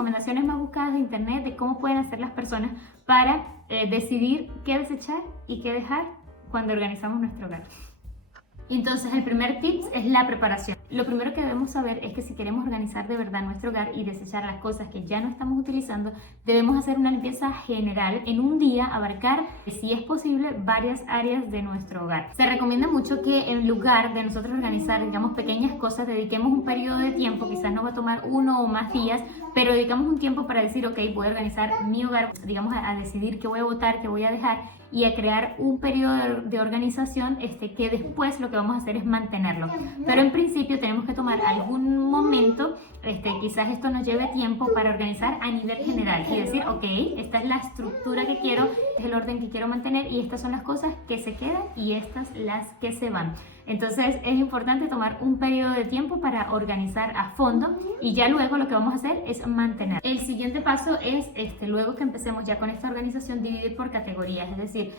recomendaciones más buscadas de internet de cómo pueden hacer las personas para decidir qué desechar y qué dejar cuando organizamos nuestro hogar. Entonces, el primer tip es la preparación. Lo primero que debemos saber es que si queremos organizar de verdad nuestro hogar y desechar las cosas que ya no estamos utilizando, debemos hacer una limpieza general en un día, abarcar, si es posible, varias áreas de nuestro hogar. Se recomienda mucho que en lugar de nosotros organizar, digamos, pequeñas cosas, dediquemos un periodo de tiempo, quizás nos va a tomar 1 o más días, pero dedicamos un tiempo para decir, ok, voy a organizar mi hogar, digamos, a decidir qué voy a botar, qué voy a dejar, y a crear un periodo de organización que después lo que vamos a hacer es mantenerlo. Pero en principio tenemos que tomar algún momento, quizás esto nos lleve tiempo para organizar a nivel general y decir, ok, esta es la estructura que quiero, es el orden que quiero mantener y estas son las cosas que se quedan y estas las que se van. Entonces es importante tomar un periodo de tiempo para organizar a fondo y ya luego lo que vamos a hacer es mantener. El siguiente paso es, luego que empecemos ya con esta organización, dividir por categorías. Es decir,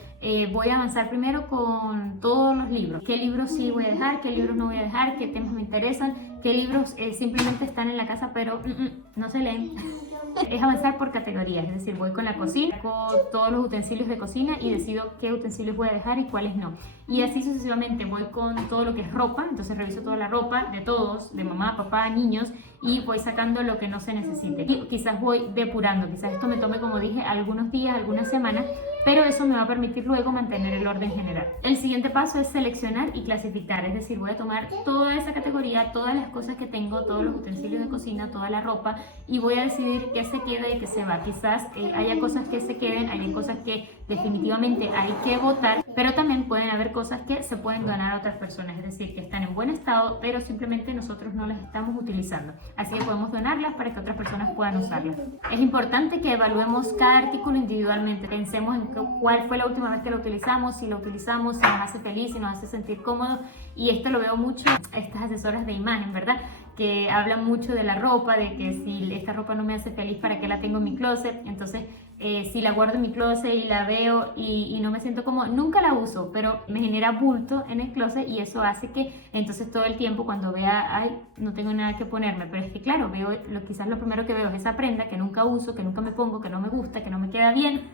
voy a avanzar primero con todos los libros. ¿Qué libros sí voy a dejar? ¿Qué libros no voy a dejar? ¿Qué temas me interesan? ¿Qué libros simplemente están en la casa pero no se leen? Es avanzar por categorías, es decir, voy con la cocina, con todos los utensilios de cocina y decido qué utensilios voy a dejar y cuáles no. Y así sucesivamente voy con todo lo que es ropa, entonces reviso toda la ropa de todos, de mamá, papá, niños, y voy sacando lo que no se necesite. Y quizás voy depurando, quizás esto me tome, como dije, algunos días, algunas semanas, pero eso me va a permitir luego mantener el orden general. El siguiente paso es seleccionar y clasificar, es decir, voy a tomar toda esa categoría, todas las cosas que tengo, todos los utensilios de cocina, toda la ropa, y voy a decidir qué se queda y qué se va. Quizás haya cosas que se queden, haya cosas que definitivamente hay que botar, pero también pueden haber cosas que se pueden donar a otras personas, es decir, que están en buen estado, pero simplemente nosotros no las estamos utilizando. Así que podemos donarlas para que otras personas puedan usarlas. Es importante que evaluemos cada artículo individualmente, pensemos en cuál fue la última vez que lo utilizamos, si lo utilizamos, si nos hace feliz, si nos hace sentir cómodos, y esto lo veo mucho estas asesoras de imagen, ¿verdad? Que hablan mucho de la ropa, de que si esta ropa no me hace feliz, ¿para qué la tengo en mi closet? Entonces, si la guardo en mi closet y la veo y no me siento como, nunca la uso, pero me genera bulto en el closet y eso hace que entonces todo el tiempo cuando vea, ay, no tengo nada que ponerme, pero es que claro, veo, quizás lo primero que veo es esa prenda que nunca uso, que nunca me pongo, que no me gusta, que no me queda bien.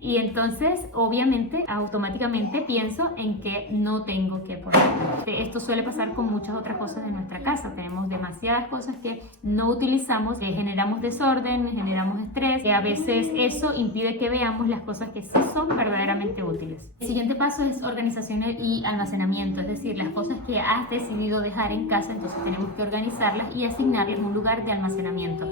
Y entonces, obviamente, automáticamente pienso en que no tengo que ponerme. Esto suele pasar con muchas otras cosas de nuestra casa. Tenemos demasiadas cosas que no utilizamos, generamos desorden, generamos estrés, que a veces eso impide que veamos las cosas que sí son verdaderamente útiles. El siguiente paso es organización y almacenamiento, es decir, las cosas que has decidido dejar en casa, entonces tenemos que organizarlas y asignarles un lugar de almacenamiento.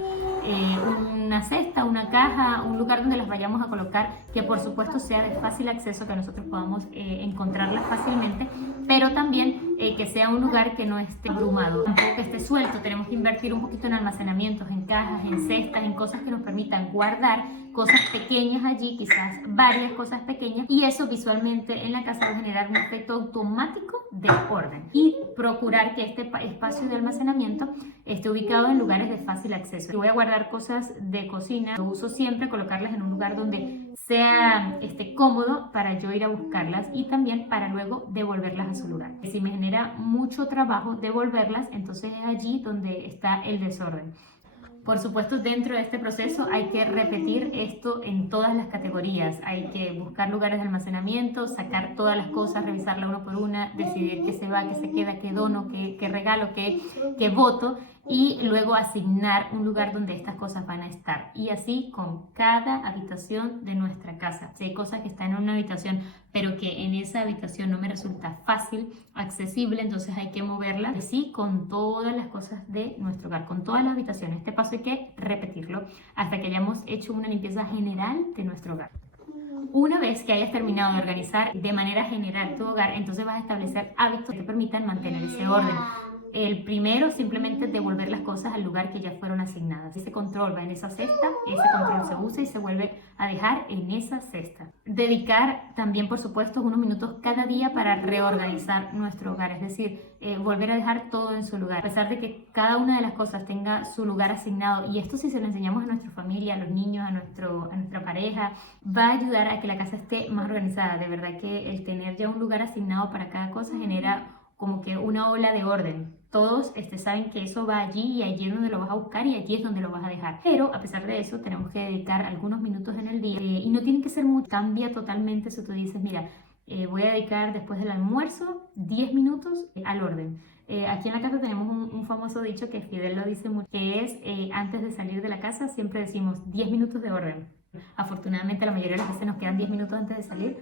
Una cesta, una caja, un lugar donde las vayamos a colocar, que por supuesto sea de fácil acceso, que nosotros podamos encontrarlas fácilmente, pero también que sea un lugar que no esté abrumado, tampoco que esté suelto. Tenemos que invertir un poquito en almacenamientos, en cajas, en cestas, en cosas que nos permitan guardar cosas pequeñas allí, quizás varias cosas pequeñas, y eso visualmente en la casa va a generar un efecto automático de orden y procurar que este espacio de almacenamiento esté ubicado en lugares de fácil acceso. Si voy a guardar cosas de cocina, lo uso siempre colocarlas en un lugar donde sea cómodo para yo ir a buscarlas y también para luego devolverlas a su lugar. Si me genera mucho trabajo devolverlas, entonces es allí donde está el desorden. Por supuesto, dentro de este proceso hay que repetir esto en todas las categorías. Hay que buscar lugares de almacenamiento, sacar todas las cosas, revisarla una por una, decidir qué se va, qué se queda, qué dono, qué regalo, qué voto, y luego asignar un lugar donde estas cosas van a estar. Y así con cada habitación de nuestra casa. Si hay cosas que están en una habitación, pero que en esa habitación no me resulta fácil, accesible, entonces hay que moverla. Así con todas las cosas de nuestro hogar, con todas las habitaciones. Este paso hay que repetirlo hasta que hayamos hecho una limpieza general de nuestro hogar. Una vez que hayas terminado de organizar de manera general tu hogar, entonces vas a establecer hábitos que te permitan mantener ese orden. El primero, simplemente devolver las cosas al lugar que ya fueron asignadas. Ese control va en esa cesta, ese control se usa y se vuelve a dejar en esa cesta. Dedicar también, por supuesto, unos minutos cada día para reorganizar nuestro hogar, es decir, volver a dejar todo en su lugar. A pesar de que cada una de las cosas tenga su lugar asignado, y esto si se lo enseñamos a nuestra familia, a los niños, a nuestra pareja, va a ayudar a que la casa esté más organizada. De verdad que el tener ya un lugar asignado para cada cosa genera como que una ola de orden. Todos saben que eso va allí y allí es donde lo vas a buscar y allí es donde lo vas a dejar. Pero a pesar de eso, tenemos que dedicar algunos minutos en el día y no tienen que ser mucho. Cambia totalmente si tú dices, mira, voy a dedicar después del almuerzo 10 minutos al orden. Aquí en la casa tenemos un famoso dicho que Fidel lo dice mucho, que es antes de salir de la casa siempre decimos 10 minutos de orden. Afortunadamente la mayoría de las veces nos quedan 10 minutos antes de salir.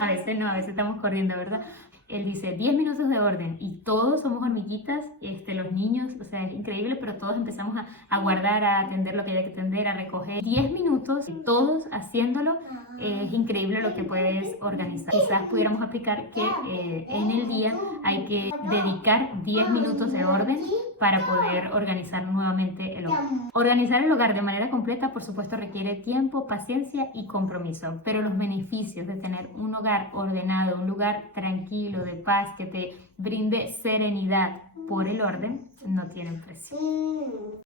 A veces no, a veces estamos corriendo, ¿verdad? Él dice 10 minutos de orden y todos somos hormiguitas, los niños, o sea, es increíble, pero todos empezamos a guardar, a atender lo que hay que atender, a recoger. 10 minutos, todos haciéndolo, es increíble lo que puedes organizar. Quizás pudiéramos aplicar que en el día hay que dedicar 10 minutos de orden para poder organizar nuevamente el hogar. Organizar el hogar de manera completa, por supuesto, requiere tiempo, paciencia y compromiso, pero los beneficios de tener un hogar ordenado, un lugar tranquilo, de paz, que te brinde serenidad por el orden, no tienen precio.